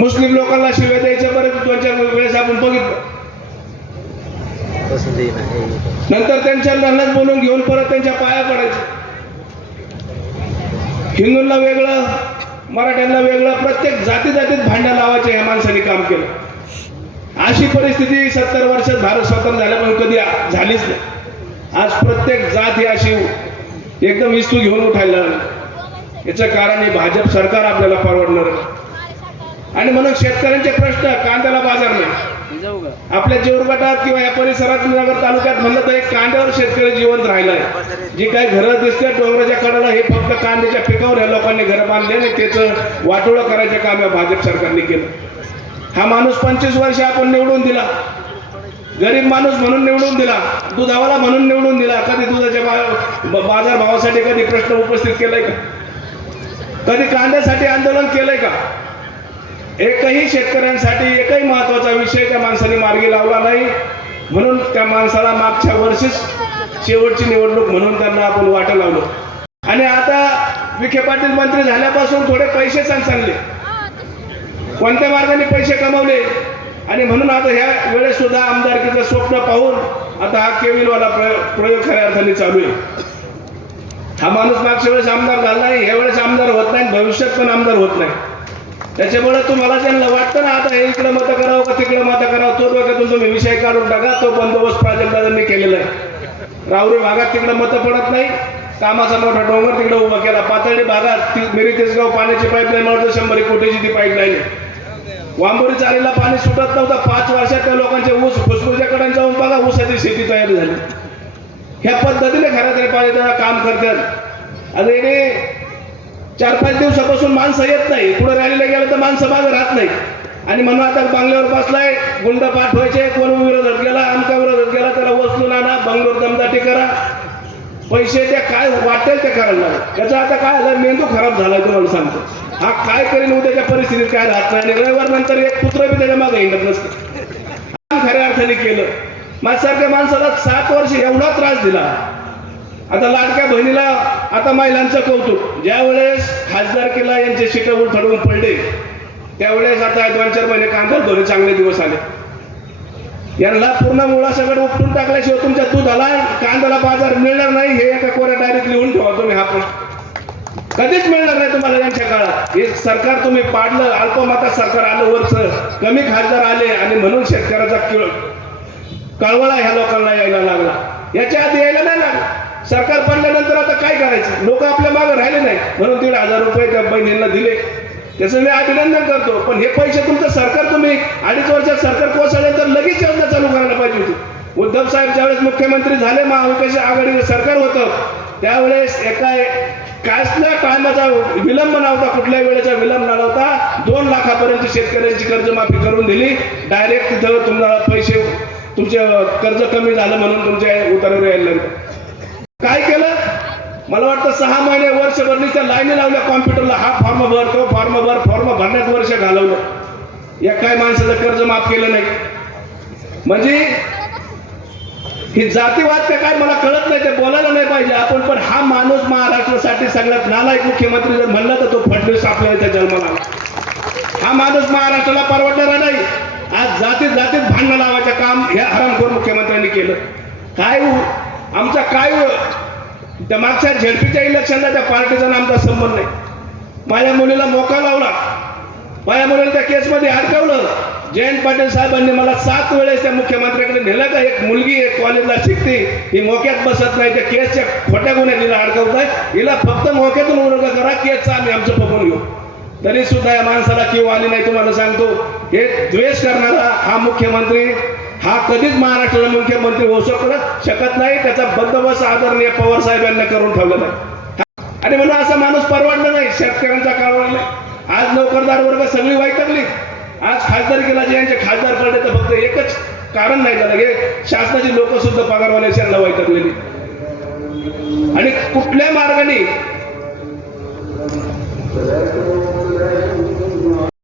मुस्लिम लोकांना शिव्या द्यायचं बरं दोन चार वेळेस आपण बघितलं. नंतर त्यांच्या लग्नात बोलून घेऊन परत त्यांच्या पाया पडायचं. हिंदूंना वेगळं मराठ्यांना वेगळं प्रत्येक जाती जातीत भांडण लावायचे ह्या माणसाने काम केलं. अशी परिस्थिती सत्तर वर्षात भारत स्वतंत्र झाल्यापासून कधी झालीच नाही. आज प्रत्येक जात ही अशी एकदम इस्तू घेऊन उठायला याचं कारण हे भाजप सरकार आपल्याला परवडणार. आणि म्हणून शेतकऱ्यांचे प्रश्न कांद्याला बाजार नाही. आपल्या जेऊर गटात किंवा या परिसरात नगर तालुक्यात म्हणलं तर एक कांद्यावर शेतकरी जिवंत राहिला आहे जी काही घरं दिसते डोंगराच्या कडाला हे फक्त कांद्याच्या पिकावर या लोकांनी घरं बांधले आणि त्याचं वाटोळं करायचं काम या भाजप सरकारने केलं. हा माणूस पंचवीस वर्ष आपण निवडून दिला. गरीब माणूस म्हणून निवडून दिला. दुधावाला म्हणून निवडून दिला. कधी दुधाच्या बा- ब- बाजार भावासाठी कधी प्रश्न उपस्थित केलाय का? कधी कांद्यासाठी आंदोलन केलंय का? एकही शेतकऱ्यांसाठी एकही महत्त्वाचा विषय त्या माणसाने मार्गी लावला नाही. म्हणून त्या माणसाला मागच्या वर्षीच शेवटची निवडणूक म्हणून त्यांना आपण वाटं लावलो. आणि आता विखे पाटील मंत्री झाल्यापासून थोडे पैसे सांगले कोणत्या मार्गाने पैसे कमावले? आणि म्हणून आता ह्या वेळेस सुद्धा आमदारकीचं स्वप्न पाहून आता हा केविलवाला प्रयोग प्रयोग खऱ्या अर्थाने चालू आहे. हा माणूस मागच्या वेळेस आमदार झाला नाही ह्या वेळेस आमदार होत नाही भविष्यात पण आमदार होत नाही. त्याच्यामुळे तुम्हाला त्यांना वाटतं ना आता हे इकडं मतं करावं का तिकडं मतं करावं? तो डोक्यातून तुम्ही विषय काढून टाका. तो बंदोबस्त प्राजक्तांनी केलेला आहे. राहुरी भागात तिकडं मतं पडत नाही. कामाचा मोठा डोंगर तिकडे उभा केला. पातळी भागात ती मिरी तेसगाव पाण्याची पाईपलाईन वाढतो शंभर एक कोटीची ती पाईपलाईन आहे. वांबोरी चालीला पाणी सुटत नव्हतं. पाच वर्षात त्या लोकांचे ऊस फुसफुसाकडे जाऊन बघा ऊसाची शेती तयार झाली. ह्या पद्धतीने खऱ्या तरी पाणी काम करतात. आणि चार पाच दिवसापासून माणसं येत नाही. पुढे रॅलीला गेलं तर माणसं मागं राहत नाही आणि म्हणून आता बांगल्यावर बसलाय गुंड पाठवायचे कोण विरोधात गेला आमका विरोधात गेला त्याला वस्तू आणा बंगलोर दमदाटी करा. पैसे त्या काय वाटेल ते करायला त्याचा आता काय झालं मेंदू खराब झाला तुम्हाला सांगतो. हा काय करेल उद्याच्या परिस्थितीत काय राहत नाही. रविवार नंतर एक पुत्र बी त्याच्यामागे येणार नसतं. काम खऱ्या अर्थाने केलं. माझ्यासारख्या माणसाला सात वर्ष एवढा त्रास दिला. आता लाडक्या बहिणीला आता महिलांचं कौतुक. ज्या वेळेस खासदार केला यांचे शिटवून ठरवून पडले त्यावेळेस आता दोन चार महिने काम करतो चांगले दिवस आले. यांना पूर्ण मुळा सगळं उपटून टाकल्याशिवाय तुमच्या दुधाला कांद्याला बाजार मिळणार नाही हे एका कोऱ्या डायरेक्ट लिहून ठेवा तुम्ही हा प्रश्न. कधीच मिळणार नाही तुम्हाला यांच्या काळात. हे सरकार तुम्ही पाडलं अल्पमतात सरकार आलं वरच कमी खासदार आले आणि म्हणून शेतकऱ्याचा किळ कळवळा ह्या लोकांना यायला लागला. याच्या आधी यायला नाही लागला. सरकार पडल्यानंतर आता काय करायचं? लोक आपल्या मागे राहिले नाही म्हणून दीड हजार रुपये त्या बहिणींना दिले. त्याचं मी अभिनंदन करतो. पण हे पैसे तुमचं सरकार तुम्ही अडीच वर्षात सरकार कोसळल्यानंतर लगेच योजना चालू करायला पाहिजे होती. उद्धव साहेब ज्यावेळेस मुख्यमंत्री झाले महाविकास आघाडीचं सरकार होतं त्यावेळेस एका कासल्या टायमाचा विलंब नव्हता. कुठल्या वेळेचा विलंब नव्हता. दोन लाखापर्यंत शेतकऱ्यांची कर्जमाफी करून दिली. डायरेक्ट तिथं तुम्हाला पैसे तुमचे कर्ज कमी झालं म्हणून तुमच्या उतरवर यायला लागलं काय केलं? मला वाटतं सहा महिने वर्षभर नुसत्या लाईनी लावल्या कॉम्प्युटरला हा फॉर्म भर तो फॉर्म भर फॉर्म भरण्यात वर्ष घालवलं. या काय माणसाचं कर्ज माफ केलं नाही. म्हणजे ही जातीवाद का काय मला कळत नाही ते बोलायला नाही पाहिजे. आपण पण हा माणूस महाराष्ट्रासाठी सगळ्यात नालायक मुख्यमंत्री जर म्हणला तर तो फडणवीस आपल्याला त्या जन्माला. हा माणूस महाराष्ट्राला परवडणारा नाही. आज जातीत जातीत भांडणं लावायचं काम हे हरामखोर मुख्यमंत्र्यांनी केलं. काय आमचा काय त्या मागच्या झेडपीच्या इलेक्शनला त्या पार्टीचा आमचा संबंध नाही. माझ्या मुलीला मोका लावला. माझ्या मुलीला त्या केसमध्ये अडकवलं. जयंत पाटील साहेबांनी मला सात वेळेस त्या मुख्यमंत्र्याकडे नेलं का? एक मुलगी एक कॉलेजला शिकते. ही मोक्यात बसत नाही. त्या केसच्या खोट्या गुन्ह्यात हिला अडकवताय हिला फक्त मोक्यातून उलट करा. केसचा आम्ही आमचं बघून घेऊ. तरी सुद्धा या माणसाला किंवा आली नाही तुम्हाला सांगतो. हे द्वेष करणारा हा मुख्यमंत्री हा कधीच महाराष्ट्राला मुख्यमंत्री होऊ शकत शकत नाही. त्याचा बंदोबस्त आदरणीय पवार साहेब यांना करून ठेवला नाही. आणि म्हणून असा माणूस परवडला नाही. शेतकऱ्यांचा काळवळा नाही. आज नोकरदार वर्ग सगळी वैतकली आज खासदार केला जे यांचे खासदार पडले तर फक्त एकच कारण नाही झालं. हे शासनाची लोक सुद्धा पगारवाले यांना वैतकलेली आणि कुठल्या मार्गाने